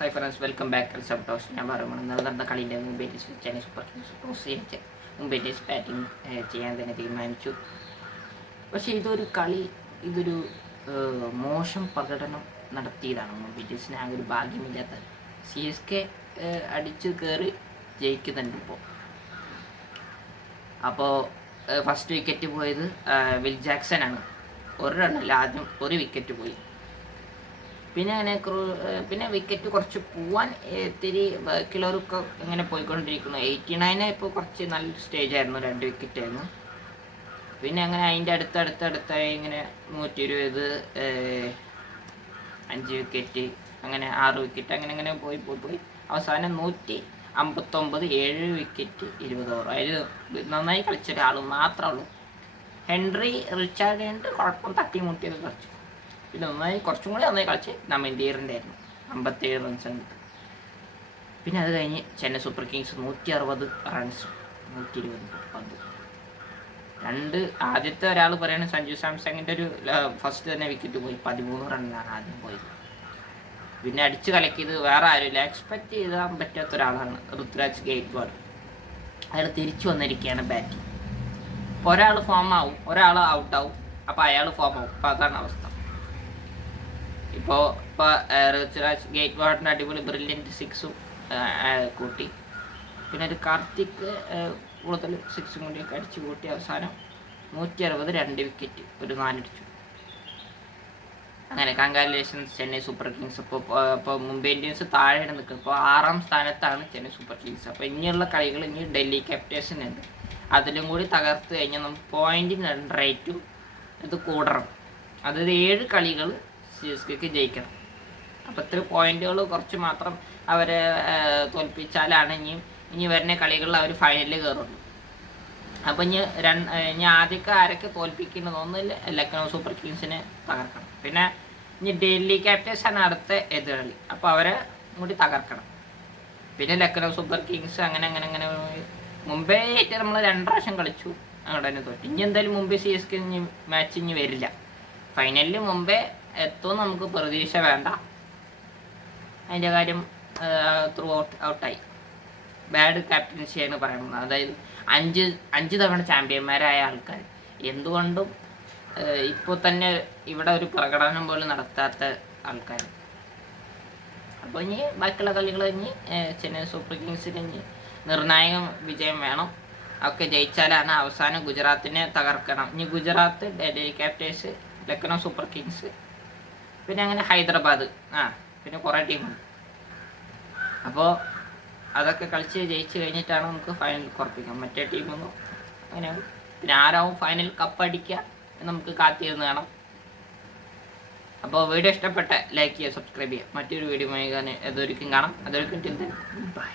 Hi friends, welcome back result toss. ഞാൻ പറയുമ്പോൾ നടന്ന കളിൻ്റെ Mumbai Indians Chennai super kings toss ചെയ്ത് മുംബൈ ഇന്ത്യൻസ് ബാറ്റിംഗ് ചെയ്യാൻ തന്നെ തീരുമാനിച്ചു. പക്ഷേ ഇതൊരു മോശം പ്രകടനം നടത്തിയതാണ്. മുംബൈ ഇന്ത്യൻസിന് ആകെ ഒരു ഭാഗ്യമില്ലാത്ത CSK അടിച്ച് കയറി ജയിക്കുന്നുണ്ട് അപ്പോൾ ഫസ്റ്റ് വിക്കറ്റ് പോയത് വിൽ ജാക്സൺ ആണ്. ഒരു റണ്ണല്ല, ആദ്യം ഒരു വിക്കറ്റ് പോയി. പിന്നെ വിക്കറ്റ് കുറച്ച് പോവാൻ ഇത്തിരി ബാക്കിയുള്ളവരൊക്കെ ഇങ്ങനെ പോയിക്കൊണ്ടിരിക്കുന്നു. 89 ഇപ്പോൾ കുറച്ച് നല്ലൊരു സ്റ്റേജ് ആയിരുന്നു, 2 വിക്കറ്റ് ആയിരുന്നു. പിന്നെ അങ്ങനെ അതിൻ്റെ അടുത്തടുത്തായി ഇങ്ങനെ 120, 5 വിക്കറ്റ്, അങ്ങനെ 6 വിക്കറ്റ്, അങ്ങനെ പോയി അവസാനം 159, 7 വിക്കറ്റ്, 20 ഓവർ. അതിൽ നന്നായി കളിച്ച ഒരാൾ മാത്രമേ ഉള്ളൂ. ഹെൻറി റിച്ചാർഡ് ഉണ്ട്, കുഴപ്പം തട്ടിമുട്ടിയത് കളിച്ചു. പിന്നെ കുറച്ചും കൂടി നന്നായി കളിച്ച് നമൻഡീറിൻ്റെ ആയിരുന്നു, 57 റൺസ് കിട്ടും. പിന്നെ അത് കഴിഞ്ഞ് ചെന്നൈ സൂപ്പർ കിങ്സ് 160 റൺസ്, 120 ആദ്യത്തെ ഒരാൾ പറയുന്നത് സഞ്ജു സാംസങ്ങിൻ്റെ ഒരു ഫസ്റ്റ് തന്നെ വിക്കറ്റ് പോയി, 13 റണ്ണിനാണ് ആദ്യം പോയത്. പിന്നെ അടിച്ച് കലക്കിയത് വേറെ ആരുമില്ല, എക്സ്പെക്റ്റ് ചെയ്താൻ പറ്റാത്ത ഒരാളാണ് ഋതുരാജ് ഗെയ്ക്വാഡ്. അയാൾ തിരിച്ചു വന്നിരിക്കുകയാണ് ബാറ്റിംഗ്. ഒരാൾ ഫോം ആവും, ഒരാൾ ഔട്ടാവും, അപ്പോൾ അയാൾ ഫോം ആവും. അപ്പോൾ അതാണ് അവസ്ഥ. ഇപ്പോൾ ഋതുരാജ് ഗെയ്ക്വാഡിൻ്റെ അടിപൊളി ബ്രില്യൻറ്റ് 6ഉം കൂട്ടി, പിന്നെ ഒരു കാർത്തിക് കൂടുതൽ 6ഉം കൂടിയൊക്കെ അടിച്ചു കൂട്ടി അവസാനം 160, 2 വിക്കറ്റ്, ഒരു 4 അടിച്ചു. അങ്ങനെ കൺഗ്രാജുലേഷൻസ് ചെന്നൈ സൂപ്പർ കിങ്സ്. ഇപ്പോൾ മുംബൈ ഇന്ത്യൻസ് താഴെ നിൽക്കും. ഇപ്പോൾ 6ാം സ്ഥാനത്താണ് ചെന്നൈ സൂപ്പർ കിങ്സ്. അപ്പോൾ ഇനിയുള്ള കളികൾ ഇനി ഡൽഹി ക്യാപിറ്റൽസിനുണ്ട്. അതിലും കൂടി തകർത്ത് കഴിഞ്ഞാൽ നമുക്ക് പോയിൻറ്റിന് റൺ റേറ്റും ഇത് കൂടണം. അതായത് 7 കളികൾ CSKക്ക് ജയിക്കണം. അപ്പോൾ ഇത്ര പോയിന്റുകൾ കുറച്ച് മാത്രം അവരെ തോൽപ്പിച്ചാലാണ് ഇനി വരുന്ന കളികളിൽ അവർ ഫൈനലിൽ കയറുള്ളൂ. അപ്പോൾ ഇനി ആദ്യമൊക്കെ ആരൊക്കെ തോൽപ്പിക്കുന്നത്, ഒന്നില്ല ലക്നൗ സൂപ്പർ കിങ്സിനെ തകർക്കണം. പിന്നെ ഇനി ഡൽഹി ക്യാപിറ്റൽസാണ് അടുത്ത എതിരാളി, അപ്പോൾ അവരെ കൂടി തകർക്കണം. പിന്നെ ലക്നൗ സൂപ്പർ കിങ്സ് അങ്ങനെ മുംബൈ ആയിട്ട് നമ്മൾ 2 പ്രാവശ്യം കളിച്ചു, അങ്ങോട്ട് തന്നെ തോറ്റു. ഇനി എന്തായാലും മുംബൈ CSK മാച്ച് ഇനി വരില്ല. ഫൈനലിൽ മുംബൈ എത്തുമെന്ന് നമുക്ക് പ്രതീക്ഷ വേണ്ട. അതിൻ്റെ കാര്യം ത്രൂ ഔട്ടായി. ബാഡ് ക്യാപ്റ്റൻസിയാണ് പറയുന്നത്. അതായത് 5 തവണ ചാമ്പ്യന്മാരായ ആൾക്കാർ എന്തുകൊണ്ടും ഇപ്പോൾ തന്നെ ഇവിടെ ഒരു പ്രകടനം പോലും നടത്താത്ത ആൾക്കാർ. അപ്പോൾ ഇനി ബാക്കിയുള്ള കളികൾ ചെന്നൈ സൂപ്പർ കിങ്സിന് നിർണായക വിജയം വേണം. ഒക്കെ ജയിച്ചാലാണ് അവസാനം ഗുജറാത്തിനെ തകർക്കണം. ഇനി Gujarat, Delhi Capitals, Lucknow super Kings, പിന്നെ അങ്ങനെ ഹൈദരാബാദ്, പിന്നെ കുറേ ടീമുണ്ട്. അപ്പോൾ അതൊക്കെ കളിച്ച് ജയിച്ച് കഴിഞ്ഞിട്ടാണ് നമുക്ക് ഫൈനൽ ഉറപ്പിക്കാം. മറ്റേ ടീമൊന്നും അങ്ങനെയാവും. പിന്നെ ആരാവും ഫൈനൽ കപ്പ് അടിക്കുക നമുക്ക് കാത്തിരുന്ന് കാണാം. അപ്പോൾ വീഡിയോ ഇഷ്ടപ്പെട്ട ലൈക്ക് ചെയ്യുക, സബ്സ്ക്രൈബ് ചെയ്യുക. മറ്റൊരു വീഡിയോ ഏതൊരിക്കും കാണാം. അതൊരിക്കും ബൈ.